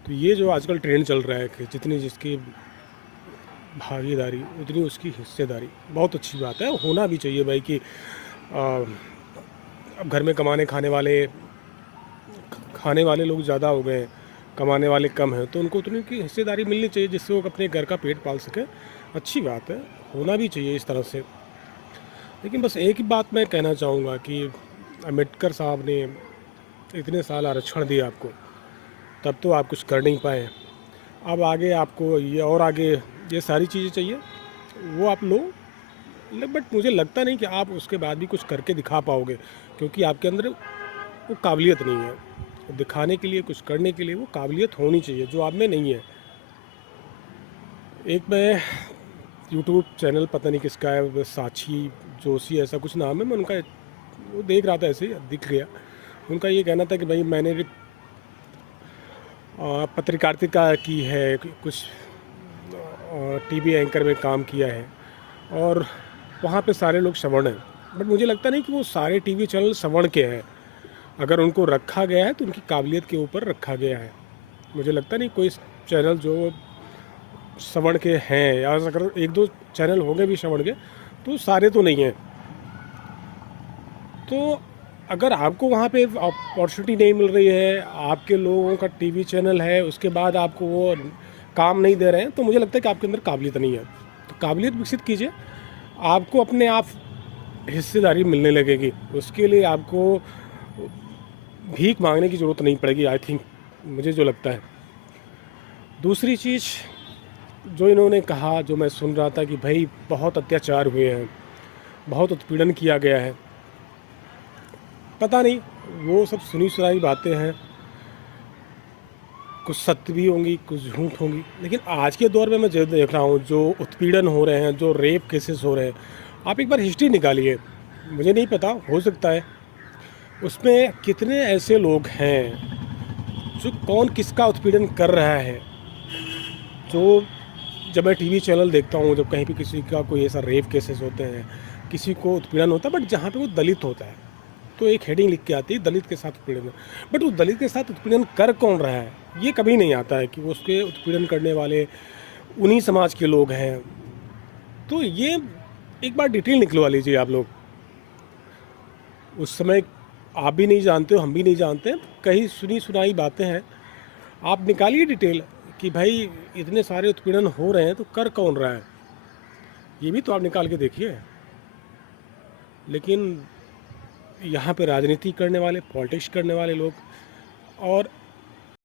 तो ये जो आजकल ट्रेंड चल रहा है कि जितनी जिसकी भागीदारी उतनी उसकी हिस्सेदारी, बहुत अच्छी बात है, होना भी चाहिए भाई कि अब घर में खाने वाले लोग ज़्यादा हो गए हैं, कमाने वाले कम हैं, तो उनको उतनी की हिस्सेदारी मिलनी चाहिए जिससे वो अपने घर का पेट पाल सकें। अच्छी बात है, होना भी चाहिए इस तरह से। लेकिन बस एक ही बात मैं कहना चाहूँगा कि अम्बेडकर साहब ने इतने साल आरक्षण दिया आपको, तब तो आप कुछ कर नहीं पाए। अब आगे आपको ये और आगे ये सारी चीज़ें चाहिए, वो आप लो। बट मुझे लगता नहीं कि आप उसके बाद भी कुछ करके दिखा पाओगे, क्योंकि आपके अंदर वो काबिलियत नहीं है दिखाने के लिए, कुछ करने के लिए वो काबिलियत होनी चाहिए जो आप में नहीं है। एक मैं यूट्यूब चैनल पता नहीं किसका है, वो साक्षी जोशी ऐसा कुछ नाम है, मैं उनका वो देख रहा था, ऐसे ही दिख गया। उनका ये कहना था कि भाई मैंने भी पत्रकारिता की है, कुछ टीवी एंकर में काम किया है, और वहाँ पे सारे लोग सवर्ण हैं। बट मुझे लगता नहीं कि वो सारे टीवी चैनल सवर्ण के हैं। अगर उनको रखा गया है तो उनकी काबिलियत के ऊपर रखा गया है। मुझे लगता नहीं कोई चैनल जो सवर्ण के हैं, या अगर एक दो चैनल होंगे भी सवर्ण के, तो सारे तो नहीं हैं। तो अगर आपको वहाँ पे अपॉर्चुनिटी नहीं मिल रही है, आपके लोगों का टीवी चैनल है, उसके बाद आपको वो काम नहीं दे रहे हैं, तो मुझे लगता है कि आपके अंदर काबिलियत नहीं है। तो काबिलियत विकसित कीजिए, आपको अपने आप हिस्सेदारी मिलने लगेगी। उसके लिए आपको भीख मांगने की ज़रूरत नहीं पड़ेगी, आई थिंक, मुझे जो लगता है। दूसरी चीज़ जो इन्होंने कहा, जो मैं सुन रहा था कि भाई बहुत अत्याचार हुए हैं, बहुत उत्पीड़न किया गया है, पता नहीं, वो सब सुनी सुनाई बातें हैं, कुछ सत्य भी होंगी, कुछ झूठ होंगी। लेकिन आज के दौर में मैं जो देख रहा हूँ, जो उत्पीड़न हो रहे हैं, जो रेप केसेस हो रहे हैं, आप एक बार हिस्ट्री निकालिए। मुझे नहीं पता, हो सकता है उसमें कितने ऐसे लोग हैं जो कौन किसका उत्पीड़न कर रहा है। जो जब मैं टीवी चैनल देखता हूँ, जब कहीं पे किसी का कोई ऐसा रेप केसेस होते हैं, किसी को उत्पीड़न होता है, बट जहाँ पे वो दलित होता है, तो एक हेडिंग लिख के आती है दलित के साथ उत्पीड़न। बट वो दलित के साथ उत्पीड़न कर कौन रहा है, ये कभी नहीं आता है कि वो उसके उत्पीड़न करने वाले उन्हीं समाज के लोग हैं। तो ये एक बार डिटेल निकलवा लीजिए आप लोग। उस समय आप भी नहीं जानते हो, हम भी नहीं जानते, कहीं सुनी सुनाई बातें हैं, आप निकालिए डिटेल कि भाई इतने सारे उत्पीड़न हो रहे हैं तो कर कौन रहा है, ये भी तो आप निकाल के देखिए। लेकिन यहाँ पे राजनीति करने वाले, पॉलिटिक्स करने वाले लोग और